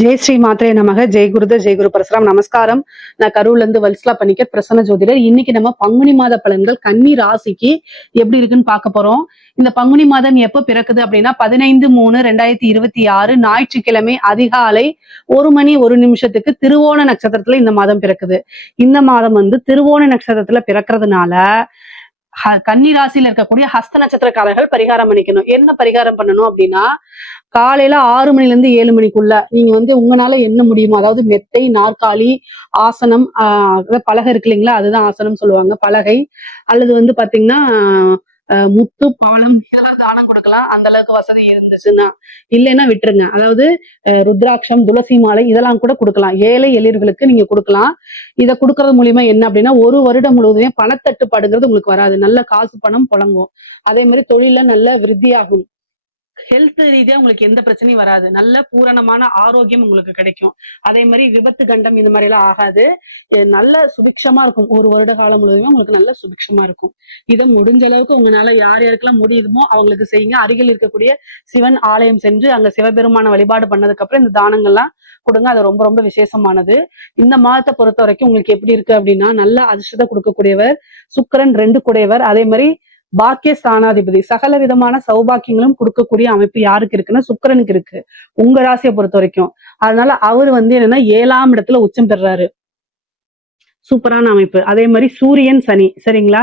ஜெய் ஸ்ரீ மாத்ரே நமக. ஜெய் குருத ஜெய் குரு பரசுராம். நமஸ்காரம். நான் கரூர்ல இருந்து வல்சலா பணிக்கர், பிரசன்ன ஜோதிடர். இன்னைக்கு நம்ம பங்குனி மாத பலன்கள் கன்னி ராசிக்கு எப்படி இருக்குன்னு பார்க்க போறோம். இந்த பங்குனி மாதம் எப்ப பிறக்குது அப்படின்னா 15/3/2026 ஞாயிற்றுக்கிழமை அதிகாலை 1 மணி 1 நிமிஷத்துக்கு திருவோண நட்சத்திரத்துல இந்த மாதம் பிறக்குது. இந்த மாதம் திருவோண நட்சத்திரத்துல பிறக்கிறதுனால கன்னி ராசியில இருக்கக்கூடிய ஹஸ்த நட்சத்திரக்காரர்கள் பரிகாரம் பண்ணிக்கணும். என்ன பரிகாரம் பண்ணணும் அப்படின்னா, காலையில 6 மணில இருந்து 7 மணிக்குள்ள நீங்க உங்களால என்ன முடியுமோ, அதாவது மெத்தை, நாற்காலி, ஆசனம், பலகை இருக்கு இல்லைங்களா, அதுதான் ஆசனம் சொல்லுவாங்க, பலகை. அல்லது பாத்தீங்கன்னா முத்து, பவளம் இதெல்லாம் தானம் கொடுக்கலாம், அந்த அளவுக்கு வசதி இருந்துச்சுன்னா. இல்லைன்னா விட்டுருங்க. அதாவது ருத்ராட்சம், துளசி மாலை இதெல்லாம் கூட கொடுக்கலாம். ஏழை எளியர்களுக்கு நீங்க கொடுக்கலாம். இதை கொடுக்கறது மூலியமா என்ன அப்படின்னா, ஒரு வருடம் முழுவதுமே பணத்தட்டுப்பாடுங்கிறது உங்களுக்கு வராது. நல்ல காசு பணம் புழங்கும். அதே மாதிரி தொழில நல்ல விருத்தியாகும். ஹெல்த் ரீதியா உங்களுக்கு எந்த பிரச்சனையும் வராது. நல்ல பூரணமான ஆரோக்கியம் உங்களுக்கு கிடைக்கும். அதே மாதிரி விபத்து கண்டம் இந்த மாதிரி எல்லாம் ஆகாது. நல்ல சுபிக்ஷமா இருக்கும். ஒரு வருட காலம் முழுவதுமே உங்களுக்கு நல்ல சுபிக்ஷமா இருக்கும். இதை முடிஞ்ச அளவுக்கு உங்களால யார் யாருக்கெல்லாம் முடியுமோ அவங்களுக்கு செய்யுங்க. அருகில் இருக்கக்கூடிய சிவன் ஆலயம் சென்று அங்க சிவபெருமான வழிபாடு பண்ணதுக்கு அப்புறம் இந்த தானங்கள்லாம் கொடுங்க. அது ரொம்ப ரொம்ப விசேஷமானது. இந்த மாதத்தை பொறுத்த வரைக்கும் உங்களுக்கு எப்படி இருக்கு அப்படின்னா, நல்ல அதிர்ஷ்டத்தை கொடுக்கக்கூடியவர் சுக்கிரன் 2 கூடையவர். அதே மாதிரி பாக்கிய ஸ்தானாதிபதி, சகல விதமான சௌபாக்கியங்களும் கொடுக்கக்கூடிய அமைப்பு யாருக்கு இருக்குன்னா சுக்கிரனுக்கு இருக்கு, உங்க ராசியை பொறுத்த வரைக்கும். அதனால அவர் என்னன்னா 7ஆம் இடத்துல உச்சம் பெறாரு. சூப்பரான அமைப்பு. அதே மாதிரி சூரியன் சனி, சரிங்களா,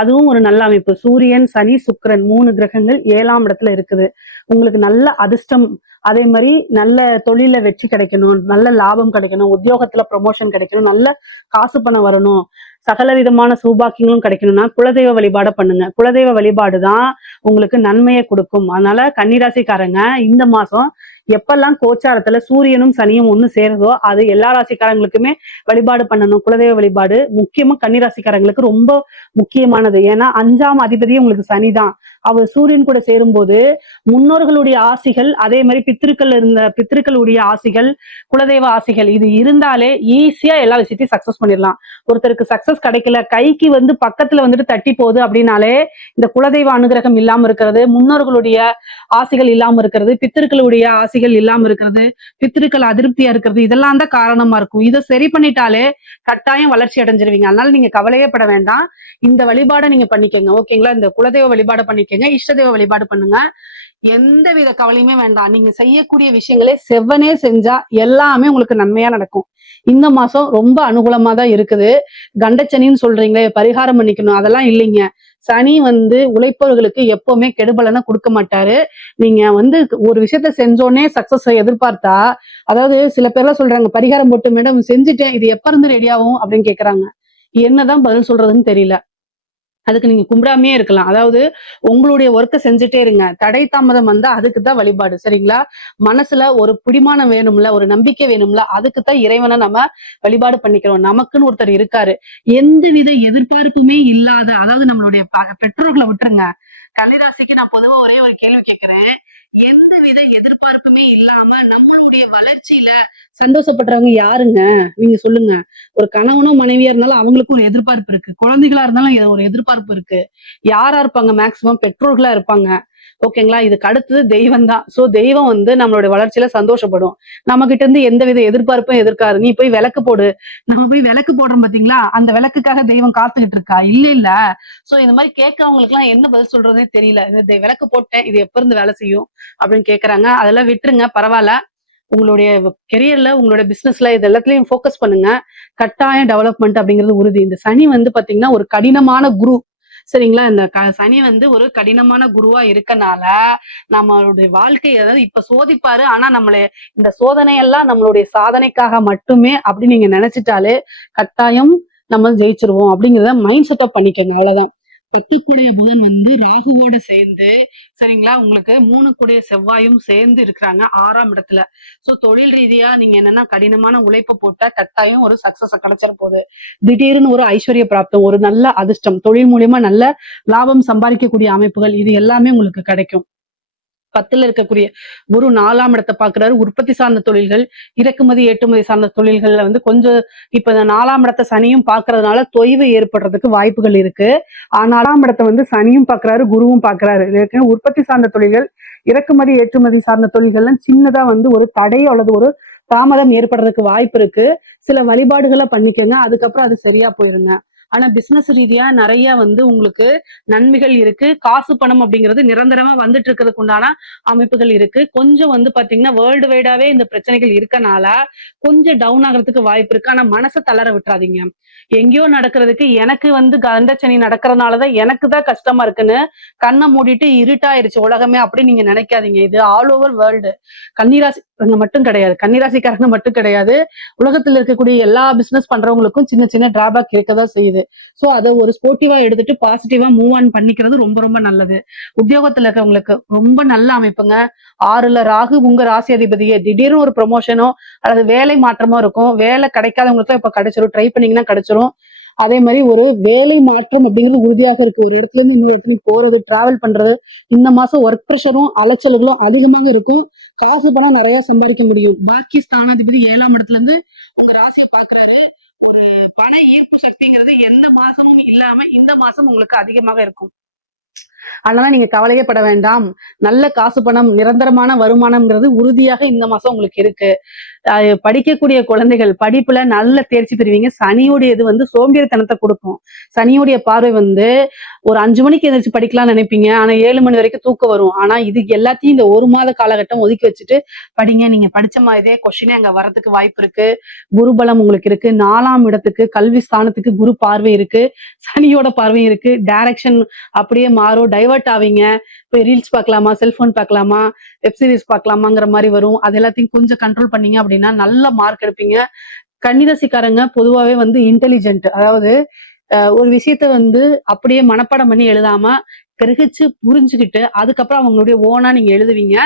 அதுவும் ஒரு நல்ல அமைப்பு. சூரியன் சனி சுக்கிரன் 3 கிரகங்கள் 7ஆம் இடத்துல இருக்குது. உங்களுக்கு நல்ல அதிர்ஷ்டம், அதே மாதிரி நல்ல தொழில வெற்றி கிடைக்கணும், நல்ல லாபம் கிடைக்கணும், உத்தியோகத்துல ப்ரொமோஷன் கிடைக்கணும், நல்ல காசு பணம் வரணும், சகல விதமான சௌபாக்கியங்களும் கிடைக்கணும்னா குலதெய்வ வழிபாட பண்ணுங்க. குலதெய்வ வழிபாடு தான் உங்களுக்கு நன்மையை கொடுக்கும். அதனால கன்னிராசிக்காரங்க இந்த மாசம் எப்பெல்லாம் கோச்சாரத்துல சூரியனும் சனியும் ஒண்ணு சேருதோ அது எல்லா ராசிக்காரங்களுக்குமே வழிபாடு பண்ணணும். குலதெய்வ வழிபாடு முக்கியமா கன்னிராசிக்காரங்களுக்கு ரொம்ப முக்கியமானது. ஏன்னா 5ஆம் அதிபதியே உங்களுக்கு சனிதான். அவர் சூரியன் கூட சேரும் போது முன்னோர்களுடைய ஆசிகள், அதே மாதிரி பித்திருக்களுடைய ஆசிகள், குலதெய்வ ஆசிகள் இது இருந்தாலே ஈஸியா எல்லா விஷயத்தையும் சக்சஸ் பண்ணிடலாம். ஒருத்தருக்கு சக்சஸ் கிடைக்கல, கைக்கு பக்கத்துல தட்டி போகுது அப்படின்னாலே இந்த குலதெய்வ அனுகிரகம் இல்லாம இருக்கிறது, முன்னோர்களுடைய ஆசிகள் இல்லாம இருக்கிறது, பித்திருக்களுடைய ஆசிகள் இல்லாம இருக்கிறது, பித்திருக்கள் அதிருப்தியா இருக்கிறது, இதெல்லாம் தான் காரணமா இருக்கும். இதை சரி பண்ணிட்டாலே கட்டாயம் வளர்ச்சி அடைஞ்சிருவீங்க. அதனால நீங்க கவலையே பட வேண்டாம். இந்த வழிபாடை நீங்க பண்ணிக்கங்க. ஓகேங்களா? இந்த குலதெய்வ வழிபாடு பண்ணிக்கங்க, இஷ்டதெய்வ வழிபாடு பண்ணுங்க. எந்த வித கவலையுமே வேண்டாம். நீங்க செய்யக்கூடிய விஷயங்களே செவ்வனே செஞ்சா எல்லாமே உங்களுக்கு நன்மையா நடக்கும். இந்த மாசம் ரொம்ப அனுகூலமா தான் இருக்குது. கண்டச்சனின்னு சொல்றீங்களே, பரிகாரம் பண்ணிக்கணும், அதெல்லாம் இல்லைங்க. சனி உழைப்பவர்களுக்கு எப்பவுமே கெடுபலனை கொடுக்க மாட்டாரு. நீங்க ஒரு விஷயத்த செஞ்சோடனே சக்சஸ் எதிர்பார்த்தா, அதாவது சில பேர்லாம் சொல்றாங்க, பரிகாரம் போட்டு மேடம் செஞ்சுட்டேன், இது எப்ப இருந்து ரெடி ஆகும் அப்படின்னு கேக்குறாங்க. என்னதான் பதில் சொல்றதுன்னு தெரியல. அதுக்கு நீங்க கும்பிடாமே இருக்கலாம். அதாவது உங்களுடைய ஒர்க்கை செஞ்சுட்டே இருங்க. தடை தாமதம் வந்தா அதுக்குதான் வழிபாடு, சரிங்களா? மனசுல ஒரு பிடிமானம் வேணும்ல, ஒரு நம்பிக்கை வேணும்ல, அதுக்குத்தான் இறைவனை நம்ம வழிபாடு பண்ணிக்கிறோம். நமக்குன்னு ஒருத்தர் இருக்காரு. எந்தவித எதிர்பார்ப்புமே இல்லாத, அதாவது நம்மளுடைய பெற்றோர்களை விட்டுருங்க, கன்னிராசிக்கு நான் பொதுவா ஒரே ஒரு கேள்வி கேட்கிறேன். எந்தவித எதிர்பார்ப்புமே இல்லாம நம்மளுடைய வளர்ச்சியில சந்தோஷப்படுறவங்க யாருங்க? நீங்க சொல்லுங்க. ஒரு கணவனோ மனைவியா இருந்தாலும் அவங்களுக்கும் ஒரு எதிர்பார்ப்பு இருக்கு, குழந்தைகளா இருந்தாலும் ஒரு எதிர்பார்ப்பு இருக்கு. யாரா இருப்பாங்க? மேக்சிமம் பெற்றோர்களா இருப்பாங்க. ஓகேங்களா? இதுக்கு அடுத்தது தெய்வம் தான். சோ தெய்வம் நம்மளுடைய வளர்ச்சியில சந்தோஷப்படும். நம்ம கிட்ட இருந்து எந்தவித எதிர்பார்ப்பும் எதிர்க்காது. நீ போய் விளக்கு போடு, நம்ம போய் விளக்கு போடுறோம் பாத்தீங்களா, அந்த விளக்குக்காக தெய்வம் காத்துக்கிட்டு இருக்கா? இல்ல. சோ இந்த மாதிரி கேட்கறவங்களுக்கு எல்லாம் என்ன பதில் சொல்றதே தெரியல. இந்த விளக்கு போட்டேன், இது எப்ப இருந்து வேலை செய்யும் அப்படின்னு கேக்குறாங்க. அதெல்லாம் விட்டுருங்க, பரவாயில்ல. உங்களுடைய கெரியர்ல, உங்களுடைய பிசினஸ்ல இது எல்லாத்துலயும் போக்கஸ் பண்ணுங்க. கட்டாயம் டெவலப்மெண்ட் அப்படிங்கிறது உறுதி. இந்த சனி பாத்தீங்கன்னா ஒரு கடினமான குரு, சரிங்களா? இந்த சனி ஒரு கடினமான குருவா இருக்கனால நம்மளுடைய வாழ்க்கையை, அதாவது இப்ப சோதிப்பாரு, ஆனா இந்த சோதனையெல்லாம் நம்மளுடைய சாதனைக்காக மட்டுமே அப்படி நீங்க நினைச்சிட்டாலே கட்டாயம் நம்ம ஜெயிச்சிருவோம் அப்படிங்கிறத மைண்ட் செட்டப் பண்ணிக்கோங்க. அவ்வளவுதான். 10 புதன் ராகுவோட சேர்ந்து, சரிங்களா, உங்களுக்கு 3 செவ்வாயும் சேர்ந்து இருக்கிறாங்க 6ஆம் இடத்துல. சோ தொழில் ரீதியா நீங்க என்னன்னா கடினமான உழைப்பை போட்டா கட்டாயம் ஒரு சக்சஸ் கிடைச்சிட போகுது. திடீர்னு ஒரு ஐஸ்வர்ய பிராப்தம், ஒரு நல்ல அதிர்ஷ்டம், தொழில் மூலியமா நல்ல லாபம் சம்பாதிக்கக்கூடிய அமைப்புகள், இது எல்லாமே உங்களுக்கு கிடைக்கும். 10ல இருக்கக்கூடிய குரு 4ஆம் இடத்தை பாக்குறாரு. உற்பத்தி சார்ந்த தொழில்கள், இறக்குமதி ஏற்றுமதி சார்ந்த தொழில்கள்ல கொஞ்சம் இப்ப 4ஆம் இடத்தை சனியும் பாக்குறதுனால தொய்வு ஏற்படுறதுக்கு வாய்ப்புகள் இருக்கு. ஆனா 4ஆம் இடத்தை சனியும் பாக்குறாரு, குருவும் பாக்குறாரு. உற்பத்தி சார்ந்த தொழில்கள், இறக்குமதி ஏற்றுமதி சார்ந்த தொழில்கள்லாம் சின்னதா ஒரு தடையோ அல்லது ஒரு தாமதம் ஏற்படுறதுக்கு வாய்ப்பு இருக்கு. சில வழிபாடுகளை பண்ணிக்கோங்க, அதுக்கப்புறம் அது சரியா போயிருங்க. ஆனா பிசினஸ் ரீதியா நிறைய வந்து உங்களுக்கு நன்மைகள் இருக்கு. காசு பணம் அப்படிங்கிறது நிரந்தரமா வந்துட்டு இருக்கிறதுக்கு உண்டான அமைப்புகள் இருக்கு. கொஞ்சம் வந்து பாத்தீங்கன்னா வேர்ல்டு வைடாவே இந்த பிரச்சனைகள் இருக்கனால கொஞ்சம் டவுன் ஆகிறதுக்கு வாய்ப்பு இருக்கு. ஆனா மனசை தளர விட்டுறாதீங்க. எங்கேயோ நடக்கிறதுக்கு எனக்கு வந்து கண்டச்சனி நடக்கிறதுனாலதான் எனக்கு தான் கஷ்டமா இருக்குன்னு கண்ணை மூடிட்டு இருட்டாயிருச்சு உலகமே அப்படி நீங்க நினைக்காதீங்க. இது ஆல் ஓவர் வேர்ல்டு. கன்னிராசிக்காரங்க மட்டும் கிடையாது, கன்னிராசிக்காரங்க மட்டும் கிடையாது, உலகத்துல இருக்கக்கூடிய எல்லா பிசினஸ் பண்றவங்களுக்கும் சின்ன சின்ன டிராபேக் இருக்கதான் செய்யுது. சோ அதை ஒரு ஸ்போர்ட்டிவா எடுத்துட்டு பாசிட்டிவா மூவ் ஆன் பண்ணிக்கிறது ரொம்ப ரொம்ப நல்லது. உத்தியோகத்துல இருக்கவங்களுக்கு ரொம்ப நல்ல அமைப்புங்க. 6ல ராகு உங்க ராசி அதிபதியே, திடீர்னு ஒரு ப்ரொமோஷனோ அல்லது வேலை மாற்றமோ இருக்கும். வேலை கிடைக்காதவங்களுக்கு இப்ப கிடைச்சிரும், ட்ரை பண்ணீங்கன்னா கிடைச்சிரும். அதே மாதிரி ஒரு வேலை மாற்றம் அப்படிங்கிறது உறுதியாக இருக்கு. ஒரு இடத்துல இருந்து இன்னொரு இடத்துக்கு போறது, டிராவல் பண்றது, இந்த மாசம் ஒர்க் ப்ரெஷரும் அலைச்சல்களும் அதிகமாக இருக்கும். காசு பணம் நிறைய சம்பாதிக்க முடியும். பாக்கி ஸ்தானாதிபதி 7ஆம் இடத்துல இருந்து உங்க ராசியை பாக்குறாரு. ஒரு பண ஈர்ப்பு சக்திங்கிறது எந்த மாசமும் இல்லாம இந்த மாசம் உங்களுக்கு அதிகமாக இருக்கும். அதனால நீங்க கவலையே பட வேண்டாம். நல்ல காசு பணம் நிரந்தரமான வருமானம்ங்கிறது உறுதியாக இந்த மாசம் உங்களுக்கு இருக்கு. படிக்கக்கூடிய குழந்தைகள் படிப்புல நல்ல தேர்ச்சி பெறுவீங்க. சனியுடைய இது வந்து சோம்பேறித்தனத்தை கொடுக்கும். சனியுடைய பார்வை வந்து ஒரு 5 மணிக்கு எந்திரிச்சு படிக்கலாம்னு நினைப்பீங்க, ஆனா 7 மணி வரைக்கும் தூக்கம் வரும். ஆனா இது எல்லாத்தையும் இந்த 1 மாத காலகட்டம் ஒதுக்கி வச்சுட்டு படிங்க. நீங்க படிச்ச மாதிரியே கொஸ்டினே அங்க வரதுக்கு வாய்ப்பு இருக்கு. குருபலம் உங்களுக்கு இருக்கு. 4ஆம் இடத்துக்கு கல்வி ஸ்தானத்துக்கு குரு பார்வை இருக்கு, சனியோட பார்வையும் இருக்கு. டைரக்ஷன் அப்படியே மாறும், டைவர்ட் ஆவீங்க. போய் ரீல்ஸ் பார்க்கலாமா, செல்போன் பார்க்கலாமா, வெப் சீரிஸ் பார்க்கலாமாங்கிற மாதிரி வரும். அது எல்லாத்தையும் கொஞ்சம் கண்ட்ரோல் பண்ணீங்க அப்படின்னா நல்ல மார்க் எடுப்பீங்க. கன்னிராசிக்காரங்க பொதுவாவே வந்து இன்டெலிஜென்ட். அதாவது ஒரு விஷயத்த வந்து அப்படியே மனப்பாடம் பண்ணி எழுதாம கிரகிச்சு புரிஞ்சுக்கிட்டு அதுக்கப்புறம் அவங்களுடைய ஓனா நீங்க எழுதுவீங்க.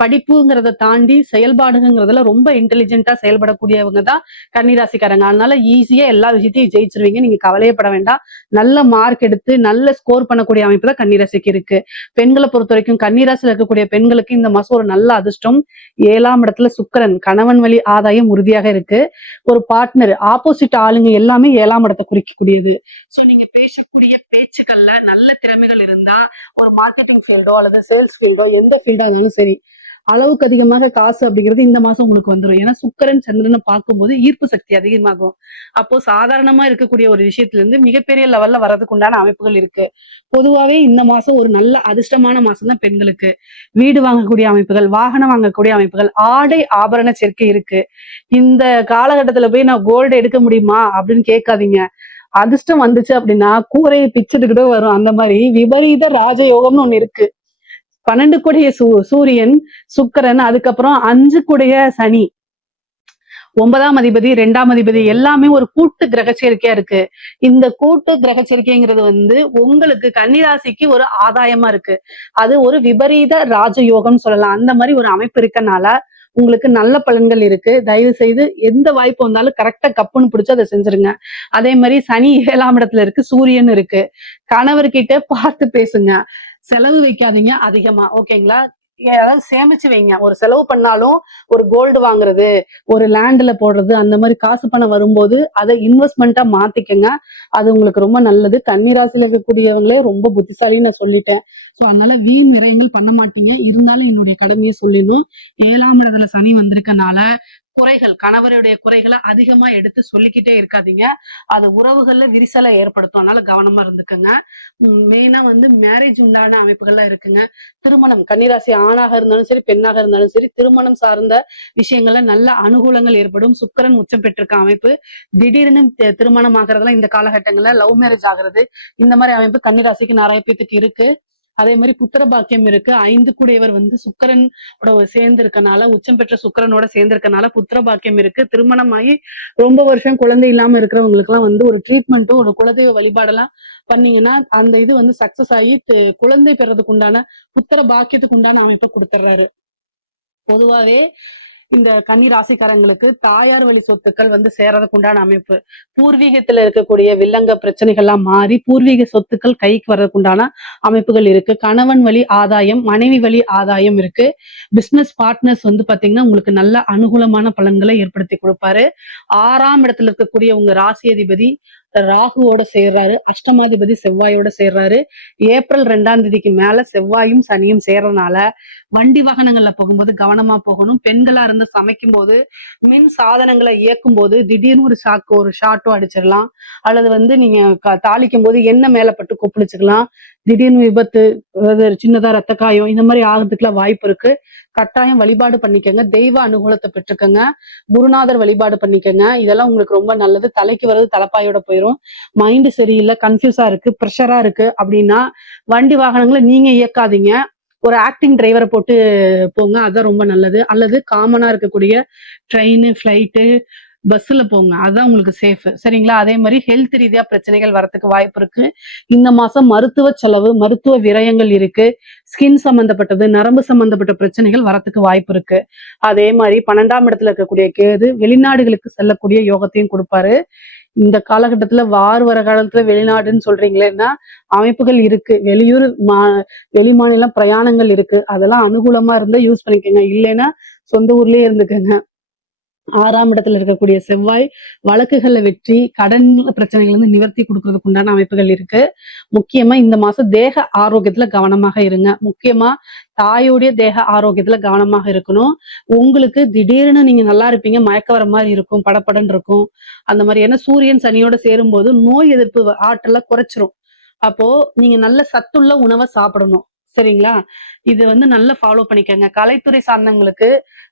படிப்புங்கிறத தாண்டி செயல்பாடுங்கிறதுல ரொம்ப இன்டெலிஜென்ட்டா செயல்படக்கூடியவங்க தான் கன்னிராசிக்காரங்க. அதனால ஈஸியா எல்லா விஷயத்தையும் ஜெயிச்சிருவீங்க. நீங்க கவலையப்பட வேண்டாம். நல்ல மார்க் எடுத்து நல்ல ஸ்கோர் பண்ணக்கூடிய அமைப்பு தான் கன்னிராசிக்கு இருக்கு. பெண்களை பொறுத்த வரைக்கும் கன்னிராசியில் இருக்கக்கூடிய பெண்களுக்கு இந்த மாசம் ஒரு நல்ல அதிர்ஷ்டம். 7ஆம் இடத்துல சுக்கிரன், கணவன் வழி ஆதாயம் உறுதியாக இருக்கு. ஒரு பார்ட்னர், ஆப்போசிட் ஆளுங்க எல்லாமே 7ஆம் இடத்தை குறிக்கக்கூடியது. சோ நீங்க பேசக்கூடிய பேச்சுக்கள்ல நல்ல திறமைகள் இருந்தா ஒரு மார்க்கெட்டிங் ஃபீல்டோ அல்லது சேல்ஸ் ஃபீல்டோ எந்த ஃபீல்டா இருந்தாலும் சரி, அளவுக்கு அதிகமாக காசு அப்படிங்கிறது இந்த மாசம் உங்களுக்கு வந்துடும். ஏன்னா சுக்கிரன் சந்திரனை பார்க்கும்போது ஈர்ப்பு சக்தி அதிகமாகும். அப்போ சாதாரணமா இருக்கக்கூடிய ஒரு விஷயத்துல இருந்து மிகப்பெரிய லெவல்ல வர்றதுக்கு உண்டான அமைப்புகள் இருக்கு. பொதுவாவே இந்த மாசம் ஒரு நல்ல அதிர்ஷ்டமான மாசம் தான் பெண்களுக்கு. வீடு வாங்கக்கூடிய அமைப்புகள், வாகனம் வாங்கக்கூடிய அமைப்புகள், ஆடை ஆபரண சேர்க்கை இருக்கு. இந்த காலகட்டத்துல போய் நான் கோல்டு எடுக்க முடியுமா அப்படின்னு கேட்காதீங்க. அதிர்ஷ்டம் வந்துச்சு அப்படின்னா கூரையை பிச்சுட்டு கூட வரும். அந்த மாதிரி விபரீத ராஜயோகம்னு ஒண்ணு இருக்கு. 12 கூடைய சூரியன், சுக்கிரன், அதுக்கப்புறம் 5 கூடைய சனி, 9ஆம் அதிபதி, 2ஆம் அதிபதி எல்லாமே ஒரு கூட்டு கிரக சேர்க்கையா இருக்கு. இந்த கூட்டு கிரக சேர்க்கைங்கிறது வந்து உங்களுக்கு கன்னிராசிக்கு ஒரு ஆதாயமா இருக்கு. அது ஒரு விபரீத ராஜயோகம் சொல்லலாம். அந்த மாதிரி ஒரு அமைப்பு இருக்கனால உங்களுக்கு நல்ல பலன்கள் இருக்கு. தயவு செய்து எந்த வாய்ப்பு வந்தாலும் கரெக்டா கப்புன்னு பிடிச்சு அதை செஞ்சிருங்க. அதே மாதிரி சனி 7ஆம் இடத்துல இருக்கு, சூரியன் இருக்கு. கணவர்கிட்ட பார்த்து பேசுங்க. செலவு வைக்காதீங்க அதிகமா, ஓகேங்களா? அதாவது சேமிச்சு வைங்க. ஒரு செலவு பண்ணாலும் ஒரு கோல்டு வாங்குறது, ஒரு லேண்ட்ல போடுறது, அந்த மாதிரி காசு பணம் வரும்போது அதை இன்வெஸ்ட்மெண்ட்டா மாத்திக்கங்க. அது உங்களுக்கு ரொம்ப நல்லது. கன்னிராசியில இருக்கக்கூடியவங்களே ரொம்ப புத்திசாலின்னு நான் சொல்லிட்டேன். சோ அதனால வீண் விரயங்கள் பண்ண மாட்டீங்க. இருந்தாலும் என்னுடைய கடமையை சொல்லிடணும். 7ஆம் இடத்துல சனி வந்திருக்கனால குறைகள், கணவருடைய குறைகளை அதிகமா எடுத்து சொல்லிக்கிட்டே இருக்காதீங்க. அது உறவுகள்ல விரிசலை ஏற்படுத்தும். அதனால கவனமா இருந்துக்கங்க. மெயினா வந்து மேரேஜ் உண்டான அமைப்புகள்லாம் இருக்குங்க. திருமணம், கன்னிராசி ஆணாக இருந்தாலும் சரி பெண்ணாக இருந்தாலும் சரி, திருமணம் சார்ந்த விஷயங்கள்ல நல்ல அனுகூலங்கள் ஏற்படும். சுக்கிரன் உச்சம் பெற்றிருக்க அமைப்பு. திடீர்னு திருமணம் ஆகிறதுலாம் இந்த காலகட்டங்கள்ல லவ் மேரேஜ் ஆகுறது, இந்த மாதிரி அமைப்பு கன்னிராசிக்கு நிறைய பேத்துக்கு இருக்கு. அதே மாதிரி புத்திர பாக்கியம் இருக்கு. 5 கூடையவர் வந்து சுக்கிரன் சேர்ந்து இருக்கனால, உச்சம் பெற்ற சுக்கிரனோட சேர்ந்து இருக்கனால புத்திர பாக்கியம் இருக்கு. திருமணம் ஆகி ரொம்ப வருஷம் குழந்தை இல்லாம இருக்கிறவங்களுக்கு எல்லாம் வந்து ஒரு ட்ரீட்மெண்ட்டும் ஒரு குலதெய்வ வழிபாடெல்லாம் பண்ணீங்கன்னா அந்த இது வந்து சக்சஸ் ஆகி குழந்தை பெறதுக்கு உண்டான புத்திர பாக்கியத்துக்கு உண்டான அமைப்பை கொடுத்துட்றாரு. பொதுவாவே இந்த கன்னி ராசிக்காரங்களுக்கு தாயார் வழி சொத்துக்கள் வந்து சேரதுக்கு உண்டான அமைப்பு. பூர்வீகத்துல இருக்கக்கூடிய வில்லங்க பிரச்சனைகள்லாம் மாறி பூர்வீக சொத்துக்கள் கைக்கு வர்றதுக்கு உண்டான அமைப்புகள் இருக்கு. கணவன் வழி ஆதாயம், மனைவி வழி ஆதாயம் இருக்கு. பிசினஸ் பார்ட்னர்ஸ் வந்து பாத்தீங்கன்னா உங்களுக்கு நல்ல அனுகூலமான பலன்களை ஏற்படுத்தி கொடுப்பாரு. 6ஆம் இடத்துல இருக்கக்கூடிய உங்க ராசி அதிபதி ராகுவோட சேர்றாரு, அஷ்டமாதிபதி செவ்வாயோட சேர்றாரு. ஏப்ரல் 2ஆம் தேதிக்கு மேல செவ்வாயும் சனியும் சேர்றதுனால வண்டி வாகனங்கள்ல போகும்போது கவனமா போகணும். பெண்களா இருந்து சமைக்கும் போது, மின் சாதனங்களை இயக்கும் போது திடீர்னு ஒரு ஷாட்டோ அடிச்சிடலாம். அல்லது நீங்க தாளிக்கும் போது எண்ணெய் மேல பட்டு கொப்பளிச்சுக்கலாம். திடீர்னு விபத்து, சின்னதா ரத்த காயம் இந்த மாதிரி ஆகிறதுக்குலாம் வாய்ப்பு இருக்கு. கட்டாயம் வழிபாடு பண்ணிக்கங்க. தெய்வ அனுகூலத்தை பெற்றுக்கங்க. குருநாதர் வழிபாடு பண்ணிக்கங்க. இதெல்லாம் உங்களுக்கு ரொம்ப நல்லது. தலைக்கு வர்றது தலைப்பாயோட போயிரும். மைண்ட் சரியில்லை, கன்ஃபியூஸா இருக்கு, ப்ரெஷரா இருக்கு அப்படின்னா வண்டி வாகனங்களை நீங்க இயக்காதீங்க. ஒரு ஆக்டிங் டிரைவரை போட்டு போங்க. அதான் ரொம்ப நல்லது. அல்லது காமனா இருக்கக்கூடிய ட்ரெயின், ஃபிளைட்டு, பஸ்ல போங்க. அதான் உங்களுக்கு சேஃப். சரிங்களா? அதே மாதிரி ஹெல்த் ரீதியா பிரச்சனைகள் வரத்துக்கு வாய்ப்பு இருக்கு. இந்த மாசம் மருத்துவ செலவு, மருத்துவ விரயங்கள் இருக்கு. ஸ்கின் சம்பந்தப்பட்டது, நரம்பு சம்பந்தப்பட்ட பிரச்சனைகள் வரத்துக்கு வாய்ப்பு இருக்கு. அதே மாதிரி 12ஆம் இடத்துல இருக்கக்கூடிய கேது வெளிநாடுகளுக்கு செல்லக்கூடிய யோகத்தையும் கொடுப்பாரு. இந்த காலகட்டத்துல வர காலத்துல வெளிநாடுன்னு சொல்றீங்களேன்னா அமைப்புகள் இருக்கு. வெளி மாநிலம் பிரயாணங்கள் இருக்கு. அதெல்லாம் அனுகூலமா இருந்தா யூஸ் பண்ணிக்கோங்க. இல்லைன்னா சொந்த ஊர்லயே இருந்துக்கங்க. 6ஆம் இடத்துல இருக்கக்கூடிய செவ்வாய் வழக்குகள்ல வெற்றி, கடன் பிரச்சனைகள் நிவர்த்தி கொடுக்கறதுக்கு உண்டான அமைப்புகள் இருக்கு. முக்கியமா இந்த மாசம் தேக ஆரோக்கியத்துல கவனமாக இருங்க. முக்கியமா தாயோடைய தேக ஆரோக்கியத்துல கவனமாக இருக்கணும். உங்களுக்கு திடீர்னு நீங்க நல்லா இருப்பீங்க, மயக்க வர மாதிரி இருக்கும், படப்படன்னு இருக்கும். அந்த மாதிரி ஏன்னா சூரியன் சனியோட சேரும் போது நோய் எதிர்ப்பு ஆற்றலை குறைச்சிரும். அப்போ நீங்க நல்ல சத்துள்ள உணவை சாப்பிடணும். சரிங்களா? இது நல்லா ஃபாலோ பண்ணிக்கங்க. கலைத்துறை சார்ந்தவங்களுக்கு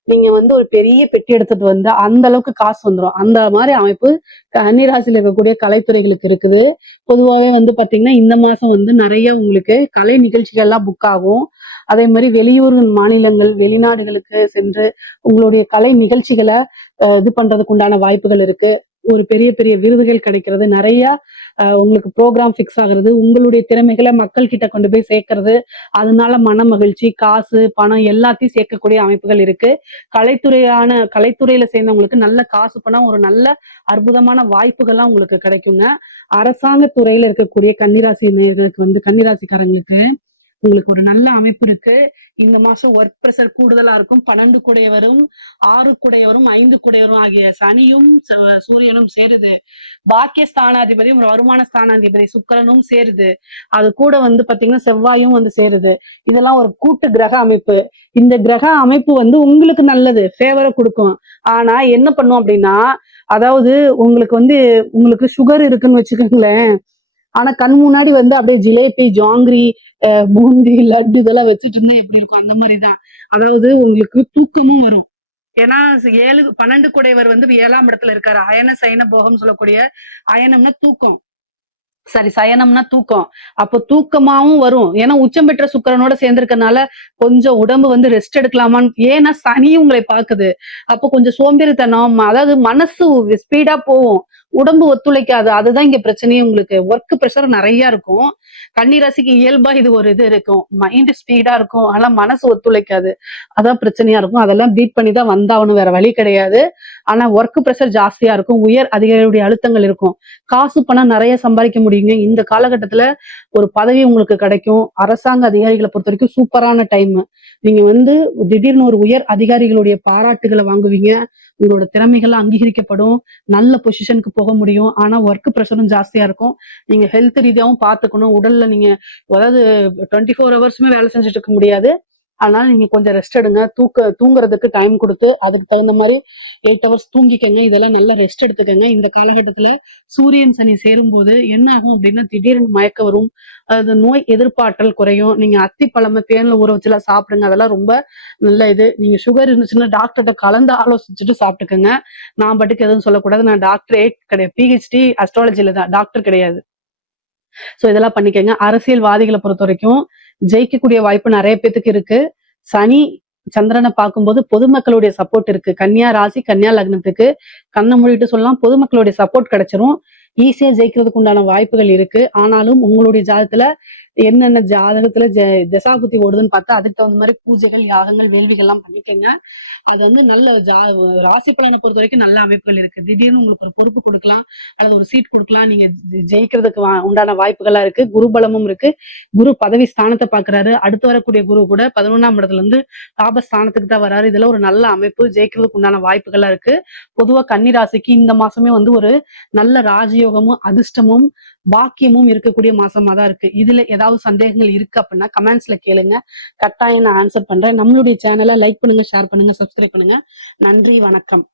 நீங்க ஒரு பெரிய பெட்டி எடுத்துட்டு வந்து அந்த அளவுக்கு காசு வந்துடும். அந்த மாதிரி அமைப்பு கன்னிராசியில இருக்கக்கூடிய கலைத்துறைகளுக்கு இருக்குது. பொதுவாகவே பாத்தீங்கன்னா இந்த மாசம் நிறைய உங்களுக்கு கலை நிகழ்ச்சிகள் எல்லாம் புக் ஆகும். அதே மாதிரி வெளியூர் மாநிலங்கள், வெளிநாடுகளுக்கு சென்று உங்களுடைய கலை நிகழ்ச்சிகளை இது பண்றதுக்கு உண்டான வாய்ப்புகள் இருக்கு. ஒரு பெரிய பெரிய விருதுகள் கிடைக்கிறது, நிறைய உங்களுக்கு ப்ரோக்ராம் ஃபிக்ஸ் ஆகுறது, உங்களுடைய திறமைகளை மக்கள் கிட்ட கொண்டு போய் சேர்க்கறது, அதனால மன மகிழ்ச்சி, காசு, பணம் எல்லாத்தையும் சேர்க்கக்கூடிய அமைப்புகள் இருக்கு. கலைத்துறையில சேர்ந்தவங்களுக்கு நல்ல காசு, பணம், ஒரு நல்ல அற்புதமான வாய்ப்புகள்லாம் உங்களுக்கு கிடைக்குங்க. அரசாங்க துறையில இருக்கக்கூடிய கன்னிராசி நேயர்களுக்கு கன்னிராசிக்காரங்களுக்கு உங்களுக்கு ஒரு நல்ல அமைப்பு இருக்கு. இந்த மாசம் ஒர்க் ப்ரெஷர் கூடுதலா இருக்கும். 12 குடையவரும், 6 குடையவரும், 5 குடையவரும் ஆகிய சனியும் சூரியனும் சேருது. பாக்கிய ஸ்தானாதிபதியும் வருமான ஸ்தானாதிபதி சுக்கிரனும் சேருது. அது கூட பாத்தீங்கன்னா செவ்வாயும் சேருது. இதெல்லாம் ஒரு கூட்டு கிரக அமைப்பு. இந்த கிரக அமைப்பு உங்களுக்கு நல்லது, ஃபேவரை கொடுக்கும். ஆனா என்ன பண்ணும் அப்படின்னா, அதாவது உங்களுக்கு சுகர் இருக்குன்னு வச்சுக்கோங்களேன். ஆனா கண் முன்னாடி அப்படியே ஜிலேபி, ஜாங்கிரி, பூந்தி, லட்டு இதெல்லாம் வச்சுட்டு இருந்தா எப்படி இருக்கும்? அந்த மாதிரிதான். அதாவது உங்களுக்கு தூக்கமும் வரும். ஏன்னா 12 குடையவர் 7ஆம் இடத்துல இருக்காரு. அயன சயன போகம் சொல்லக்கூடிய அயனம்னா தூக்கம், சரி சயனம்னா தூக்கம். அப்போ தூக்கமாவும் வரும். ஏன்னா உச்சம் பெற்ற சுக்கிரனோட சேர்ந்திருக்கனால கொஞ்சம் உடம்பு ரெஸ்ட் எடுக்கலாமான்னு. ஏன்னா சனி உங்களை பாக்குது. அப்போ கொஞ்சம் சோம்பேறித்தனம், அதாவது மனசு ஸ்பீடா போகும், உடம்பு ஒத்துழைக்காது. அதுதான் இங்க பிரச்சனையே. உங்களுக்கு ஒர்க் ப்ரெஷர் நிறைய இருக்கும். கன்னிராசிக்கு இயல்பா இது ஒரு இது இருக்கும். மைண்ட் ஸ்பீடா இருக்கும், ஆனா மனசு ஒத்துழைக்காது. அதான் பிரச்சனையா இருக்கும். அதெல்லாம் பீட் பண்ணி தான் வந்தாகணும், வேற வழி கிடையாது. ஆனா ஒர்க் ப்ரெஷர் ஜாஸ்தியா இருக்கும். உயர் அதிகாரிகளுடைய அழுத்தங்கள் இருக்கும். காசு பணம் நிறைய சம்பாதிக்க முடியுங்க. இந்த காலகட்டத்துல ஒரு பதவி உங்களுக்கு கிடைக்கும். அரசாங்க அதிகாரிகளை பொறுத்த வரைக்கும் சூப்பரான டைம். நீங்க திடீர்னு ஒரு உயர் அதிகாரிகளுடைய பாராட்டுகளை வாங்குவீங்க. உங்களோட திறமைகள்லாம் அங்கீகரிக்கப்படும். நல்ல பொசிஷனுக்கு போக முடியும். ஆனா ஒர்க் ப்ரெஷரும் ஜாஸ்தியா இருக்கும். நீங்க ஹெல்த் ரீதியாவும் பாத்துக்கணும். உடல்ல நீங்க அதாவது 24 ஹவர்ஸுமே வேலை செஞ்சுட்டு இருக்க முடியாது. அதனால நீங்க கொஞ்சம் ரெஸ்ட் எடுங்க. தூங்குறதுக்கு டைம் கொடுத்து அதுக்கு தகுந்த மாதிரி 8 ஹவர்ஸ் தூங்கிக்கங்க. இதெல்லாம் நல்லா ரெஸ்ட் எடுத்துக்கங்க. இந்த காலகட்டத்துல சூரியன் சனி சேரும் போது என்ன ஆகும் அப்படின்னா திடீர்னு மயக்க வரும். அது நோய் எதிர்ப்பாற்றல் குறையும். நீங்க அத்தி பழமை தேன்ல ஊற வச்சுலாம் சாப்பிடுங்க. அதெல்லாம் ரொம்ப நல்ல இது. நீங்க சுகர் இருந்துச்சுன்னா டாக்டர்கிட்ட கலந்து ஆலோசிச்சுட்டு சாப்பிட்டுக்கோங்க. நான் பாட்டுக்கு எதுவும் சொல்லக்கூடாது. நான் டாக்டரேட் கிடையாது, PhD அஸ்ட்ராலஜில தான், டாக்டர் கிடையாது. சோ இதெல்லாம் பண்ணிக்கங்க. அரசியல்வாதிகளை பொறுத்த வரைக்கும் ஜெயிக்கக்கூடிய வாய்ப்பு நிறைய பேத்துக்கு இருக்கு. சனி சந்திரனை பார்க்கும்போது பொதுமக்களுடைய சப்போர்ட் இருக்கு. கன்னியா ராசி, கன்னியா லக்னத்துக்கு கண்ணை மூடிட்டு சொல்லலாம், பொதுமக்களுடைய சப்போர்ட் கிடைச்சிரும். ஈஸியா ஜெயிக்கிறதுக்கு உண்டான வாய்ப்புகள் இருக்கு. ஆனாலும் உங்களுடைய ஜாதகத்துல என்னென்ன ஜாதகத்துல தசாபுத்தி ஓடுதுன்னு பார்த்தா அதுக்கு தகுந்த மாதிரி பூஜைகள், யாகங்கள், வேள்விகள் எல்லாம் பண்ணிக்கோங்க. அது வந்து நல்ல ராசி பலனை பொறுத்த வரைக்கும் நல்ல அமைப்புகள் இருக்கு. திடீர்னு உங்களுக்கு ஒரு பொறுப்பு கொடுக்கலாம் அல்லது ஒரு சீட் கொடுக்கலாம். நீங்க ஜெயிக்கிறதுக்கு உண்டான வாய்ப்புகளா இருக்கு. குரு பலமும் இருக்கு. குரு பதவி ஸ்தானத்தை பாக்குறாரு. அடுத்து வரக்கூடிய குரு கூட 11ஆம் இடத்துல இருந்து லாபஸ்தானத்துக்கு தான் வராரு. இதுல ஒரு நல்ல அமைப்பு, ஜெயிக்கிறதுக்கு உண்டான வாய்ப்புகளா இருக்கு. பொதுவா கன்னி ராசிக்கு இந்த மாசமே வந்து ஒரு நல்ல ராஜயோகமும் அதிர்ஷ்டமும் பாக்கியமும் இருக்கக்கூடிய மாசமா தான் இருக்கு. இதுல ஏதாவது சந்தேகங்கள் இருக்கு அப்படின்னா கமெண்ட்ஸ்ல கேளுங்க. கட்டாயம் நான் ஆன்சர் பண்றேன். நம்மளுடைய சேனலை லைக் பண்ணுங்க, ஷேர் பண்ணுங்க, சப்ஸ்கிரைப் பண்ணுங்க. நன்றி, வணக்கம்.